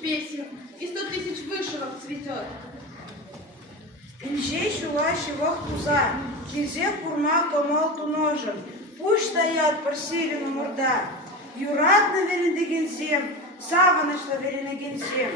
песен, и 100 000 вышивок цветет. Инжей шулащи вахтуза, кирзе курма камал туножен, пусть стоят парсилину мурда, юратно верен дегенсем, саванышло верен дегенсем.